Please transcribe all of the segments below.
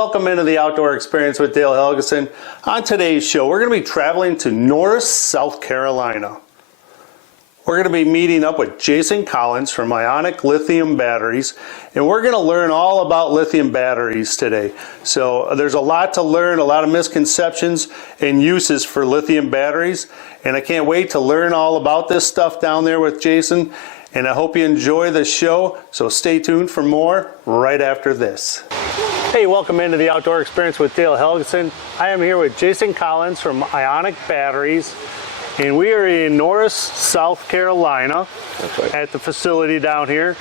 welcome into the Outdoor Experience with Dale Helgeson. On today's show, we're going to be traveling to Norris, South Carolina. We're going to be meeting up with Jason Collins from Ionic Lithium Batteries, and we're going to learn all about lithium batteries today. So there's a lot to learn, a lot of misconceptions and uses for lithium batteries, and I can't wait to learn all about this stuff down there with Jason, and I hope you enjoy the show, so stay tuned for more right after this. Hey, welcome into the Outdoor Experience with Dale Helgeson. I am here with Jason Collins from Ionic Batteries, and we are in Norris, South Carolina. That's right. At the facility down here.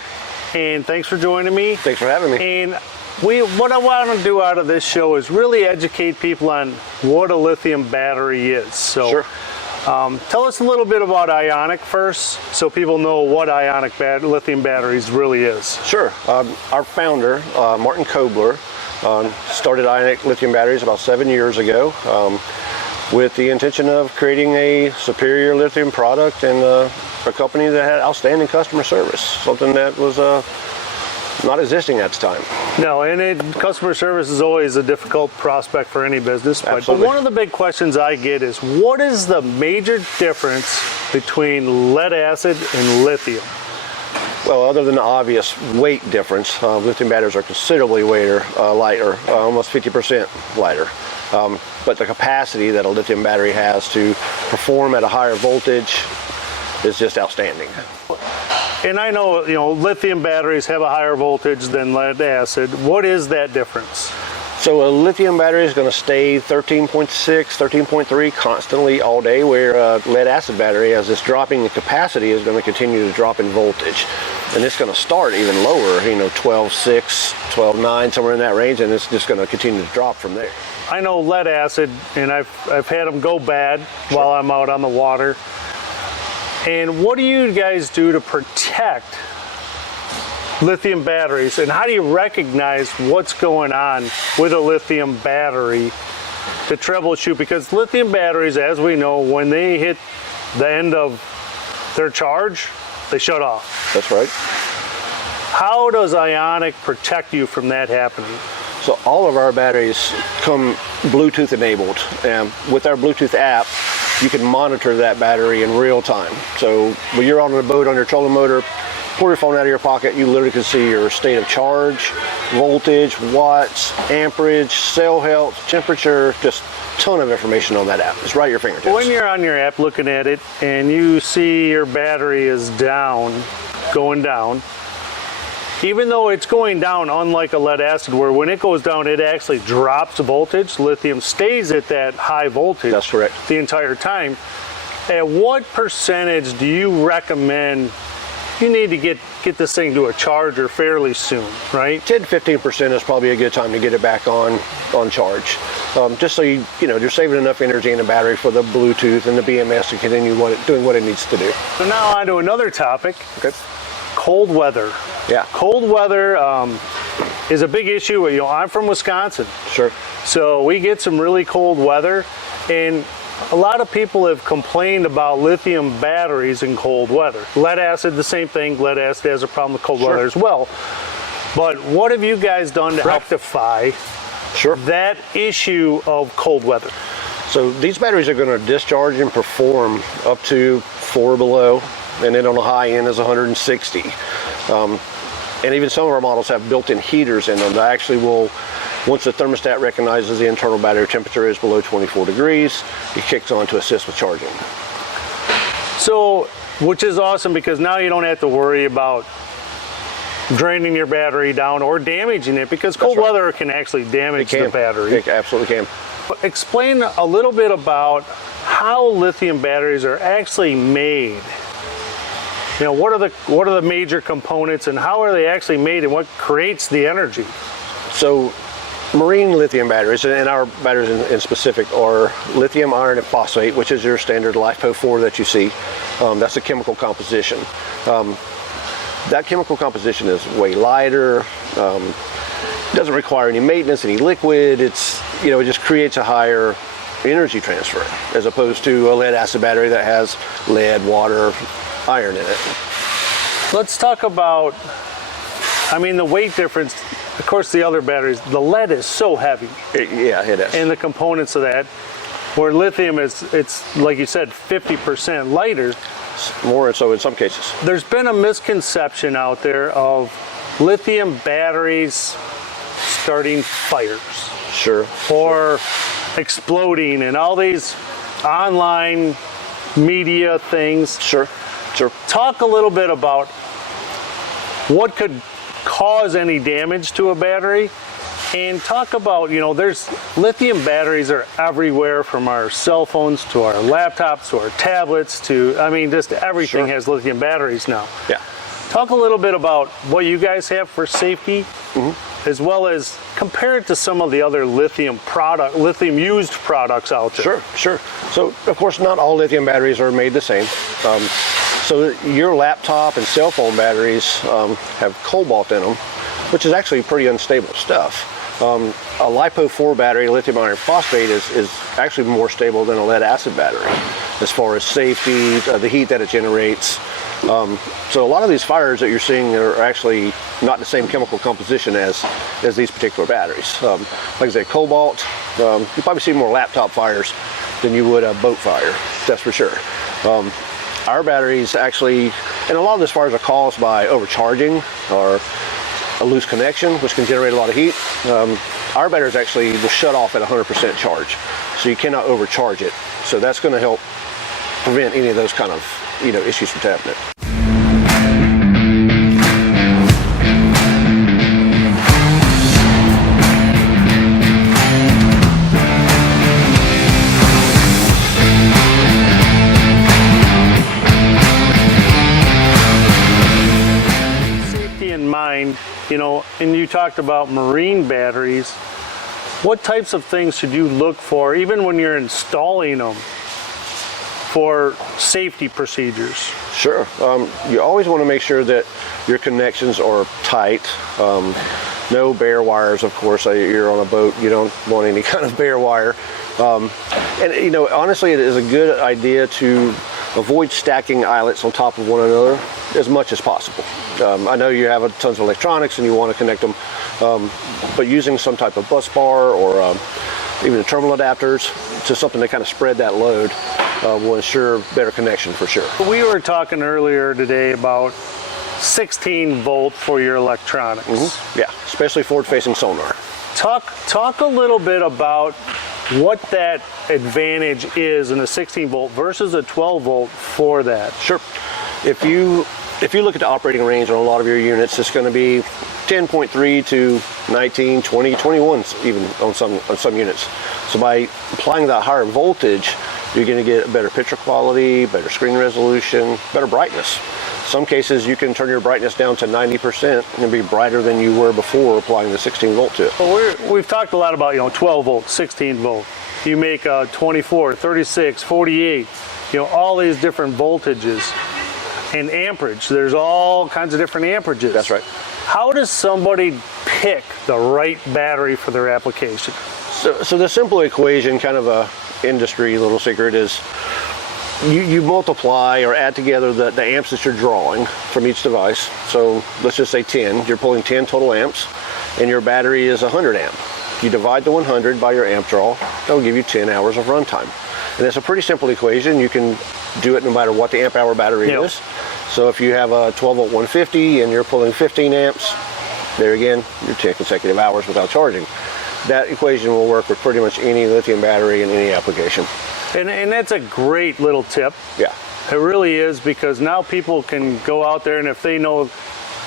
And thanks for joining me. Thanks for having me. And what I want to do out of this show is really educate people on what a lithium battery is. So, sure. Tell us a little bit about Ionic first, so people know what Ionic lithium batteries really is. Sure. Our founder, Martin Kobler, started Ionic Lithium Batteries about 7 years ago with the intention of creating a superior lithium product and a company that had outstanding customer service, something that was not existing at the time. No, and customer service is always a difficult prospect for any business. But one of the big questions I get is, what is the major difference between lead acid and lithium? Well, other than the obvious weight difference, lithium batteries are considerably lighter, almost 50% lighter. But the capacity that a lithium battery has to perform at a higher voltage is just outstanding. And I know, lithium batteries have a higher voltage than lead acid. What is that difference? So a lithium battery is going to stay 13.6, 13.3 constantly all day, where a lead acid battery, as it's dropping in capacity, is going to continue to drop in voltage. And it's going to start even lower, 12.6, 12.9, somewhere in that range, and it's just going to continue to drop from there. I know lead acid, and I've had them go bad while I'm out on the water. And what do you guys do to protect lithium batteries, and how do you recognize what's going on with a lithium battery to troubleshoot? Because lithium batteries, as we know, when they hit the end of their charge, they shut off. That's right. How does Ionic protect you from that happening? So all of our batteries come Bluetooth enabled, and with our Bluetooth app, you can monitor that battery in real time. So when you're on a boat on your trolling motor, pull your phone out of your pocket, you literally can see your state of charge, voltage, watts, amperage, cell health, temperature, just a ton of information on that app. It's right at your fingertips. When you're on your app looking at it and you see your battery is going down, even though it's going down, unlike a lead acid, where when it goes down, it actually drops voltage, lithium stays at that high voltage. That's correct. The entire time. At what percentage do you recommend you need to get this thing to a charger fairly soon, right? 10-15% is probably a good time to get it back on charge. Just so you're saving enough energy in the battery for the Bluetooth and the BMS to continue doing what it needs to do. So now on to another topic. Okay. Cold weather. Yeah. Cold weather is a big issue. I'm from Wisconsin. Sure. So we get some really cold weather, and a lot of people have complained about lithium batteries in cold weather. Lead acid, the same thing. Lead acid has a problem with cold weather as well. But what have you guys done to rectify that issue of cold weather? So these batteries are going to discharge and perform up to 4 below, and then on the high end is 160. And even some of our models have built-in heaters in them that actually will, once the thermostat recognizes the internal battery temperature is below 24 degrees, it kicks on to assist with charging. So, which is awesome, because now you don't have to worry about draining your battery down or damaging it, because cold weather can actually damage the battery. It absolutely can. But explain a little bit about how lithium batteries are actually made. What are the major components, and how are they actually made, and what creates the energy? So marine lithium batteries, and our batteries in specific, are lithium iron and phosphate, which is your standard LiFePO4 that you see. That's a chemical composition. That chemical composition is way lighter, doesn't require any maintenance, any liquid. It just creates a higher energy transfer, as opposed to a lead acid battery that has lead, water, iron in it. Let's talk about, the weight difference. Of course, the other batteries, the lead is so heavy. Yeah, it is. And the components of that, where lithium it's like you said, 50% lighter. More so in some cases. There's been a misconception out there of lithium batteries starting fires. Sure. Or exploding and all these online media things. Sure. Talk a little bit about what could cause any damage to a battery, and talk about, you know, there's lithium batteries are everywhere, from our cell phones to our laptops to our tablets to, I mean, just everything has lithium batteries now. Yeah. Talk a little bit about what you guys have for safety, as well as compare it to some of the other lithium used products out there. Sure. So, of course, not all lithium batteries are made the same. So your laptop and cell phone batteries have cobalt in them, which is actually pretty unstable stuff. A LiPo4 battery, lithium iron phosphate, is actually more stable than a lead acid battery as far as safety, the heat that it generates. So a lot of these fires that you're seeing are actually not the same chemical composition as these particular batteries. Like I said, cobalt, you probably see more laptop fires than you would a boat fire, that's for sure. Our batteries actually, and a lot of these fires are caused by overcharging or a loose connection, which can generate a lot of heat. Our batteries actually will shut off at 100% charge, so you cannot overcharge it. So that's going to help prevent any of those kind of, you know, issues from happening. Safety in mind, you know, and you talked about marine batteries. What types of things should you look for, even when you're installing them, for safety procedures? Sure. You always want to make sure that your connections are tight. No bare wires, of course. You're on a boat, you don't want any kind of bare wire. And, you know, honestly, it is a good idea to avoid stacking eyelets on top of one another as much as possible. I know you have tons of electronics and you want to connect them, but using some type of bus bar or even the terminal adapters to something to kind of spread that load will ensure better connection for sure. We were talking earlier today about 16 volt for your electronics. Yeah, especially forward-facing sonar. Talk a little bit about what that advantage is in a 16 volt versus a 12 volt for that. Sure. If you look at the operating range on a lot of your units, it's going to be 10.3 to 19, 20, 21 even on some units. So by applying that higher voltage, you're going to get better picture quality, better screen resolution, better brightness. Some cases you can turn your brightness down to 90% and be brighter than you were before applying the 16 volt to it. Well, we've talked a lot about, you know, 12 volt, 16 volt. You make 24, 36, 48, you know, all these different voltages and amperage. There's all kinds of different amperages. That's right. How does somebody pick the right battery for their application? So the simple equation, kind of a industry little secret, is you multiply or add together the amps that you're drawing from each device. So let's just say 10. You're pulling 10 total amps, and your battery is 100 amp. You divide the 100 by your amp draw, that'll give you 10 hours of runtime. And it's a pretty simple equation. You can do it no matter what the amp hour battery is. So if you have a 12 volt 150 and you're pulling 15 amps, there again, you're 10 consecutive hours without charging. That equation will work with pretty much any lithium battery in any application. And that's a great little tip. Yeah. It really is, because now people can go out there, and if they know,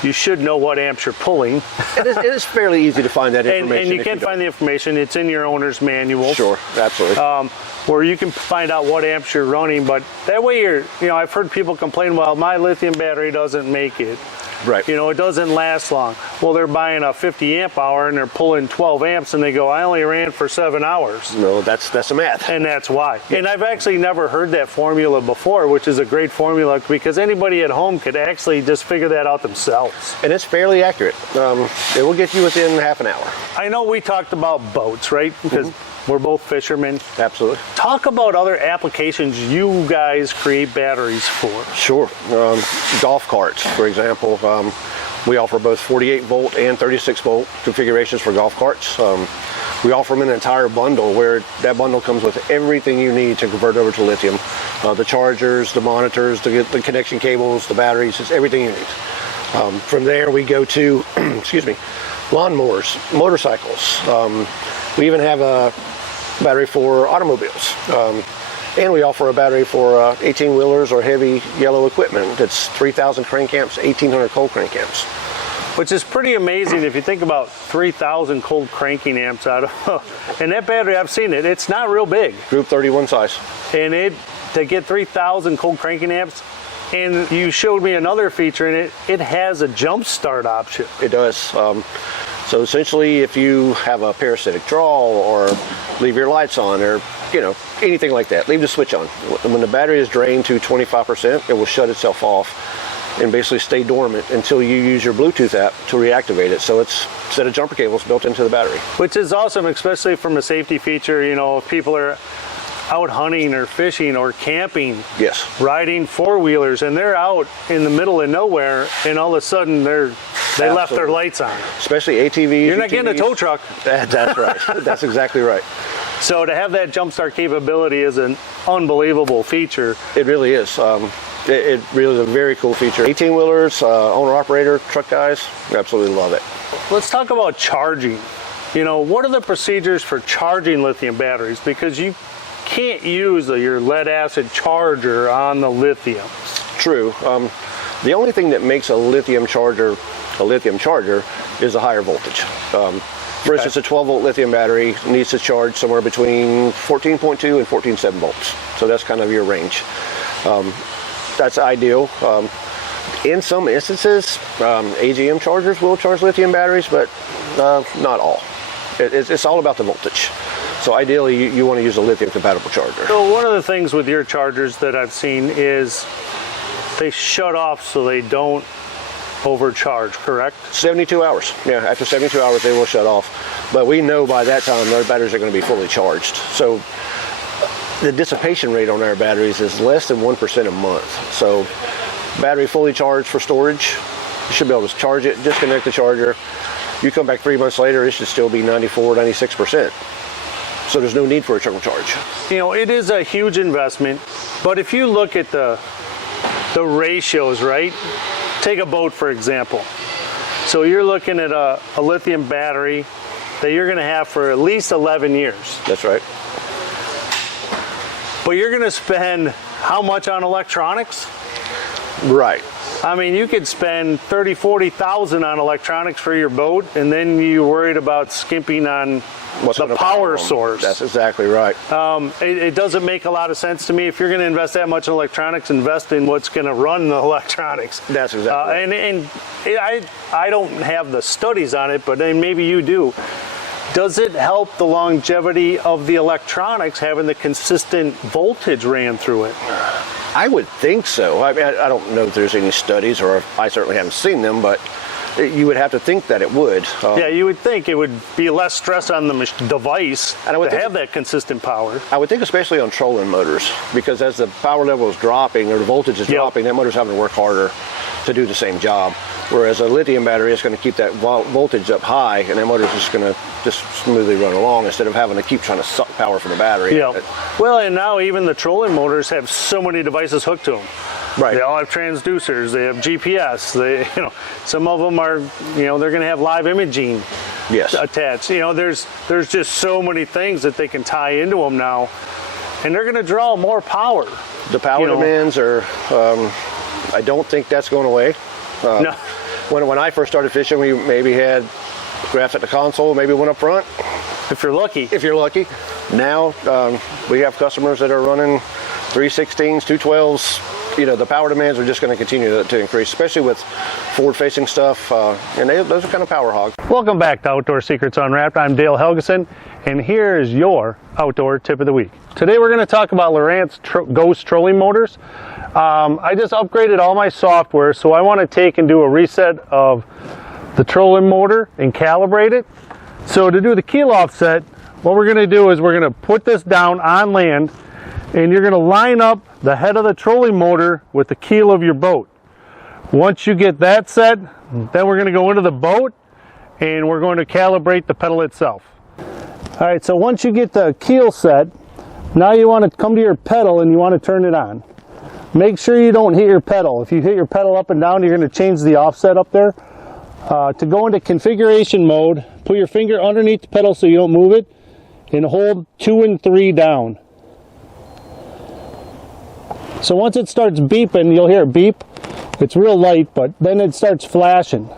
you should know what amps you're pulling. It is fairly easy to find that information. And you can find the information. It's in your owner's manual. Sure, absolutely. Where you can find out what amps you're running, but that way you know, I've heard people complain, well, my lithium battery doesn't make it. Right. You know, it doesn't last long. Well, they're buying a 50 amp hour and they're pulling 12 amps and they go, I only ran for 7 hours. No, that's the math. And that's why. Yes. And I've actually never heard that formula before, which is a great formula, because anybody at home could actually just figure that out themselves. And it's fairly accurate. It will get you within half an hour. I know we talked about boats, right? Because we're both fishermen. Absolutely. Talk about other applications you guys create batteries for. Sure. Golf carts, for example. We offer both 48 volt and 36 volt configurations for golf carts. We offer them in an entire bundle where that bundle comes with everything you need to convert over to lithium. The chargers, the monitors, the connection cables, the batteries, it's everything you need. From there we go to, excuse me, lawnmowers, motorcycles. We even have a battery for automobiles. And we offer a battery for 18-wheelers or heavy yellow equipment. It's 3,000 crank amps, 1,800 cold crank amps. Which is pretty amazing if you think about 3,000 cold cranking amps out of, and that battery, I've seen it, it's not real big. Group 31 size. And to get 3,000 cold cranking amps, and you showed me another feature in it, it has a jump start option. It does. So essentially if you have a parasitic draw or leave your lights on or anything like that, leave the switch on. When the battery is drained to 25%, it will shut itself off and basically stay dormant until you use your Bluetooth app to reactivate it. So it's a set of jumper cables built into the battery. Which is awesome, especially from a safety feature, if people are out hunting or fishing or camping, yes, riding four-wheelers, and they're out in the middle of nowhere, and all of a sudden they left their lights on. Especially ATVs. You're not getting a tow truck. That's right. That's exactly right. So to have that jump start capability is an unbelievable feature. It really is. It really is a very cool feature. 18-wheelers, owner-operator, truck guys, absolutely love it. Let's talk about charging. What are the procedures for charging lithium batteries? Because you can't use your lead-acid charger on the lithium. True. The only thing that makes a lithium charger is a higher voltage. For instance, a 12-volt lithium battery needs to charge somewhere between 14.2 and 14.7 volts. So that's kind of your range. That's ideal. In some instances, AGM chargers will charge lithium batteries, but not all. It's all about the voltage. So ideally, you want to use a lithium compatible charger. So one of the things with your chargers that I've seen is they shut off so they don't overcharge, correct? 72 hours. Yeah, after 72 hours, they will shut off. But we know by that time, their batteries are going to be fully charged. So the dissipation rate on our batteries is less than 1% a month. So battery fully charged for storage, you should be able to charge it, disconnect the charger. You come back 3 months later, it should still be 94, 96%. So there's no need for a trickle charge. It is a huge investment, but if you look at the ratios, right? Take a boat, for example. So you're looking at a lithium battery that you're going to have for at least 11 years. That's right. But you're going to spend how much on electronics? Right. I mean, you could spend $30,000-$40,000 on electronics for your boat, and then you're worried about skimping on the power source. That's exactly right. It doesn't make a lot of sense to me. If you're going to invest that much in electronics, invest in what's going to run the electronics. That's exactly right. And I don't have the studies on it, but maybe you do. Does it help the longevity of the electronics having the consistent voltage ran through it? I would think so. I mean, I don't know if there's any studies, or I certainly haven't seen them, but you would have to think that it would. Yeah, you would think it would be less stress on the device to have that consistent power. I would think especially on trolling motors, because as the power level is dropping or the voltage is dropping, that motor's having to work harder to do the same job. Whereas a lithium battery is going to keep that voltage up high, and that motor's just going to just smoothly run along instead of having to keep trying to suck power from the battery. Yeah. Well, and now even the trolling motors have so many devices hooked to them. Right. They all have transducers. They have GPS. They, some of them are, they're going to have live imaging attached. There's just so many things that they can tie into them now, and they're going to draw more power. The power demands are. I don't think that's going away. No. When I first started fishing, we maybe had graphs at the console, maybe one up front. If you're lucky. If you're lucky. Now we have customers that are running 316s, 212s. The power demands are just going to continue to increase, especially with forward-facing stuff, and those are kind of power hogs. Welcome back to Outdoor Secrets Unwrapped. I'm Dale Helgeson, and here is your outdoor tip of the week. Today we're going to talk about Lowrance Ghost trolling motors. I just upgraded all my software, so I want to take and do a reset of the trolling motor and calibrate it. So to do the keel offset, what we're going to do is we're going to put this down on land, and you're going to line up the head of the trolling motor with the keel of your boat. Once you get that set, Then we're going to go into the boat and we're going to calibrate the pedal itself. All right, so once you get the keel set, now you want to come to your pedal and you want to turn it on. Make sure you don't hit your pedal. If you hit your pedal up and down, you're going to change the offset up there. To go into configuration mode, put your finger underneath the pedal so you don't move it, and hold 2 and 3 down. So once it starts beeping, you'll hear it beep. It's real light, but then it starts flashing.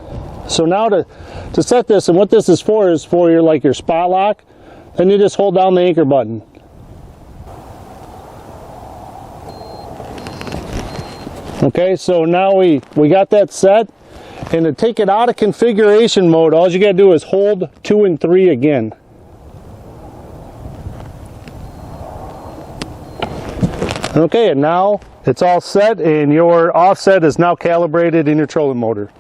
So now to set this, and what this is for your like your spot lock, then you just hold down the anchor button. Okay, so now we got that set, and to take it out of configuration mode, all you gotta do is hold 2 and 3 again. Okay, and now it's all set and your offset is now calibrated in your trolling motor.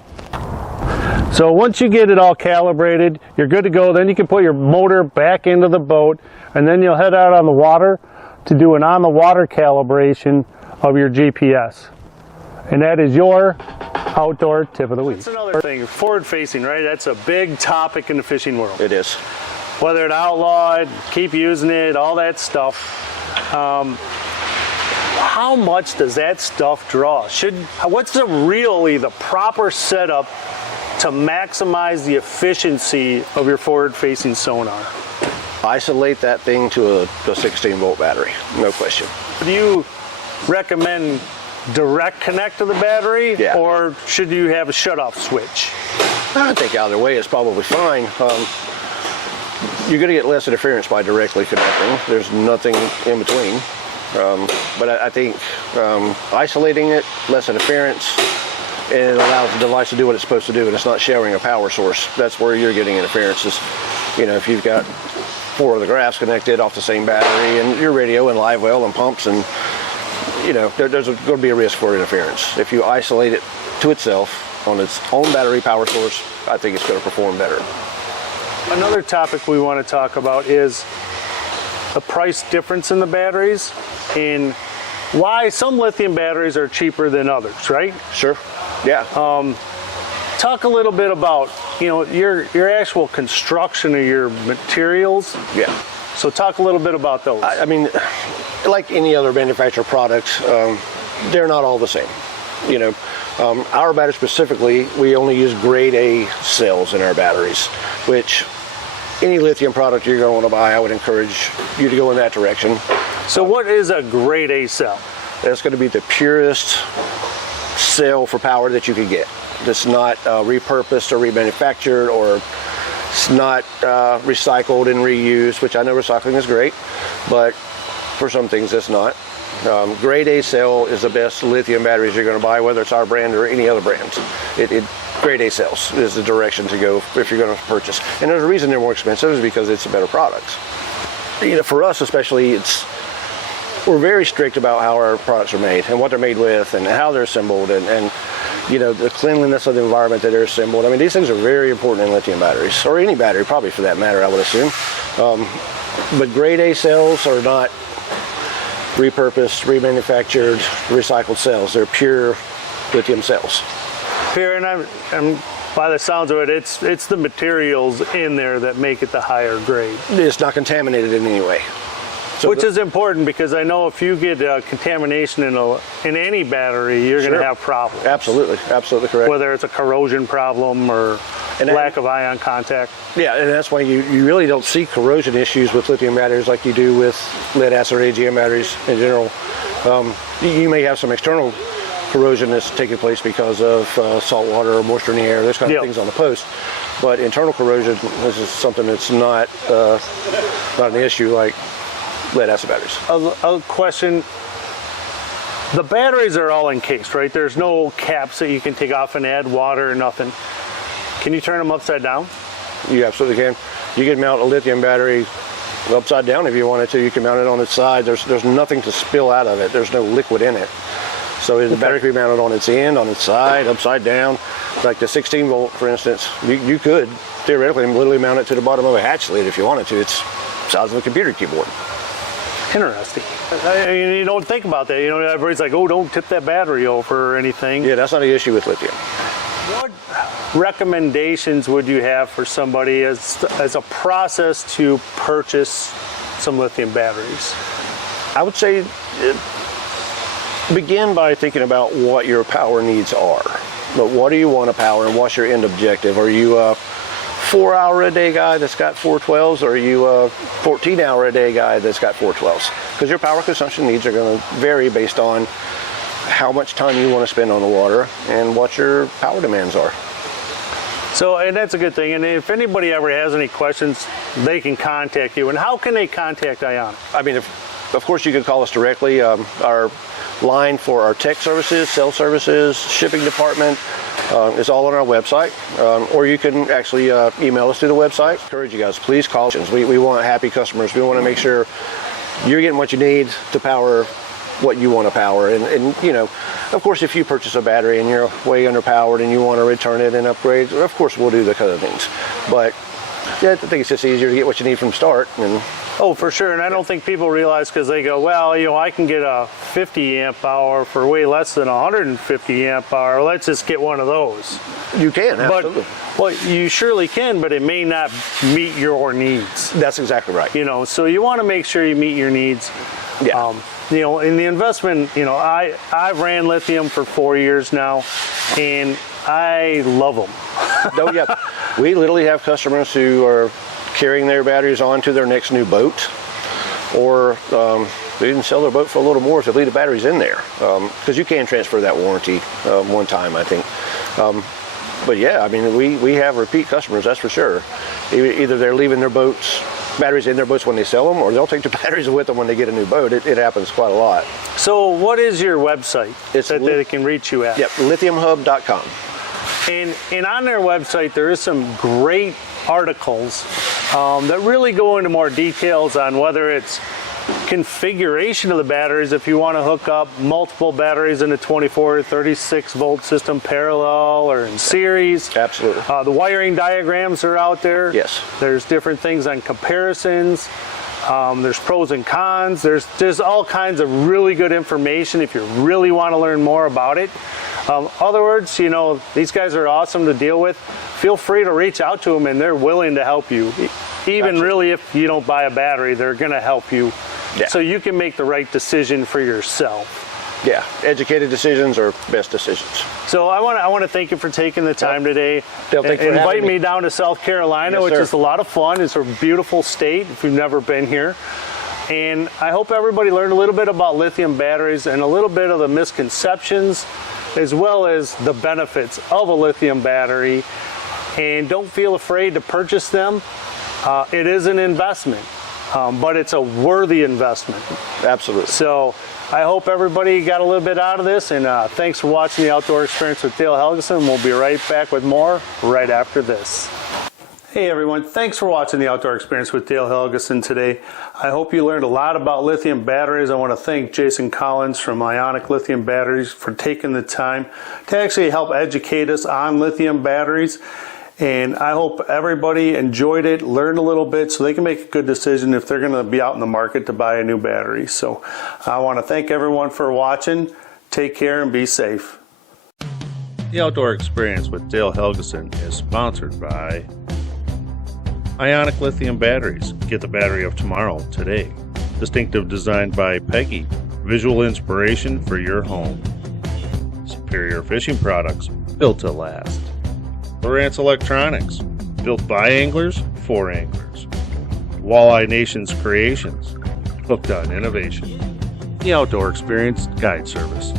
So once you get it all calibrated, you're good to go. Then you can put your motor back into the boat, and then you'll head out on the water to do an on-the-water calibration of your GPS. And that is your outdoor tip of the week. That's another thing, forward facing, right? That's a big topic in the fishing world. It is. Whether to outlaw it, keep using it, all that stuff. How much does that stuff draw? What's really the proper setup to maximize the efficiency of your forward facing sonar? Isolate that thing to a 16-volt battery, no question. Do you recommend direct connect to the battery, yeah, or should you have a shut-off switch? I think either way is probably fine. You're going to get less interference by directly connecting. There's nothing in between. But I think isolating it, less interference, and it allows the device to do what it's supposed to do, and it's not sharing a power source. That's where you're getting interferences. You know, if you've got 4 other graphs connected off the same battery, and your radio and live well and pumps, and you know, there's going to be a risk for interference. If you isolate it to itself on its own battery power source, I think it's going to perform better. Another topic we want to talk about is the price difference in the batteries and why some lithium batteries are cheaper than others, right? Sure. Yeah. Talk a little bit about, you know, your actual construction of your materials. Yeah. So talk a little bit about those. I mean, like any other manufactured products, they're not all the same. You know, our batteries specifically, we only use grade A cells in our batteries, which any lithium product you're going to want to buy, I would encourage you to go in that direction. So what is a grade A cell? That's going to be the purest cell for power that you can get. It's not repurposed or remanufactured, or it's not recycled and reused, which I know recycling is great, but for some things it's not. Grade A cell is the best lithium batteries you're going to buy, whether it's our brand or any other brands. Grade A cells is the direction to go if you're going to purchase. And there's a reason they're more expensive, is because it's a better product. You know, for us especially, we're very strict about how our products are made and what they're made with and how they're assembled, and you know, the cleanliness of the environment that they're assembled. I mean, these things are very important in lithium batteries, or any battery probably for that matter, I would assume. But grade A cells are not repurposed, remanufactured, recycled cells. They're pure lithium cells. Pure, and I'm by the sounds of it, it's the materials in there that make it the higher grade. It's not contaminated in any way. So which is important, because I know if you get contamination in any battery, you're going to have problems. Absolutely, absolutely correct. Whether it's a corrosion problem or lack of ion contact. Yeah, and that's why you really don't see corrosion issues with lithium batteries like you do with lead acid or AGM batteries in general. You may have some external corrosion that's taking place because of salt water or moisture in the air, those kind of things on the post. But internal corrosion is something that's not an issue like lead acid batteries. A question. The batteries are all encased, right? There's no caps that you can take off and add water or nothing. Can you turn them upside down? You absolutely can. You can mount a lithium battery upside down if you wanted to. You can mount it on its side. There's nothing to spill out of it. There's no liquid in it. So the battery can be mounted on its end, on its side, upside down. Like the 16 volt, for instance, you could theoretically literally mount it to the bottom of a hatch lid if you wanted to. It's the size of a computer keyboard. Interesting. I mean, you don't think about that. You know, everybody's like, oh, don't tip that battery over or anything. Yeah, that's not an issue with lithium. recommendations would you have for somebody as a process to purchase some lithium batteries? I would say begin by thinking about what your power needs are. But what do you want to power, and what's your end objective? Are you a 4-hour-a-day guy that's got 412s, or are you a 14-hour-a-day guy that's got 412s? Because your power consumption needs are going to vary based on how much time you want to spend on the water and what your power demands are. So, and that's a good thing. And if anybody ever has any questions, they can contact you. And how can they contact Ionic? I mean, of course, you can call us directly. Our line for our tech services, sales services, shipping department is all on our website. Or you can actually email us through the website. I encourage you guys, please call us. We want happy customers. We want to make sure you're getting what you need to power what you want to power. And you know, of course, if you purchase a battery and you're way underpowered and you want to return it and upgrade, of course we'll do the kind of things. But yeah, I think it's just easier to get what you need from the start. And oh, for sure. And I don't think people realize, because they go, well, you know, I can get a 50 amp hour for way less than 150 amp hour. Let's just get one of those. You can, absolutely. But, well, you surely can, but it may not meet your needs. That's exactly right. You know, so you want to make sure you meet your needs. Yeah. You know, in the investment, you know, I've ran lithium for 4 years now, and I love them. Oh, yeah. We literally have customers who are carrying their batteries onto their next new boat, or they even sell their boat for a little more if they leave the batteries in there, because you can transfer that warranty one time, I think. But yeah, I mean, we have repeat customers, that's for sure. Either they're leaving their batteries in their boats when they sell them, or they'll take the batteries with them when they get a new boat. It happens quite a lot. So what is your website that they can reach you at? Yep, lithiumhub.com. And on their website, there is some great articles that really go into more details on whether it's configuration of the batteries, if you want to hook up multiple batteries in a 24 or 36 volt system parallel or in series. Absolutely. The wiring diagrams are out there. Yes. There's different things on comparisons. There's pros and cons. There's all kinds of really good information if you really want to learn more about it. Other words, you know, these guys are awesome to deal with. Feel free to reach out to them, and they're willing to help you. Even really if you don't buy a battery, they're going to help you. Yeah. So you can make the right decision for yourself. Yeah, educated decisions are best decisions. So I want to thank you for taking the time today and invite me down to South Carolina, yes, which sir. is a lot of fun. It's a beautiful state if you've never been here. And I hope everybody learned a little bit about lithium batteries and a little bit of the misconceptions, as well as the benefits of a lithium battery. And don't feel afraid to purchase them. It is an investment, but it's a worthy investment. Absolutely. So I hope everybody got a little bit out of this, and thanks for watching the Outdoor Experience with Dale Helgeson. We'll be right back with more right after this. Hey everyone, thanks for watching the Outdoor Experience with Dale Helgeson today. I hope you learned a lot about lithium batteries. I want to thank Jason Collins from Ionic Lithium Batteries for taking the time to actually help educate us on lithium batteries. And I hope everybody enjoyed it, learned a little bit, so they can make a good decision if they're going to be out in the market to buy a new battery. So I want to thank everyone for watching. Take care and be safe. The Outdoor Experience with Dale Helgeson is sponsored by Ionic Lithium Batteries. Get the battery of tomorrow today. Distinctive design by Peggy. Visual inspiration for your home. Superior fishing products built to last. Lowrance Electronics. Built by anglers for anglers. Walleye Nation's Creations. Hooked on innovation. The Outdoor Experience Guide Service.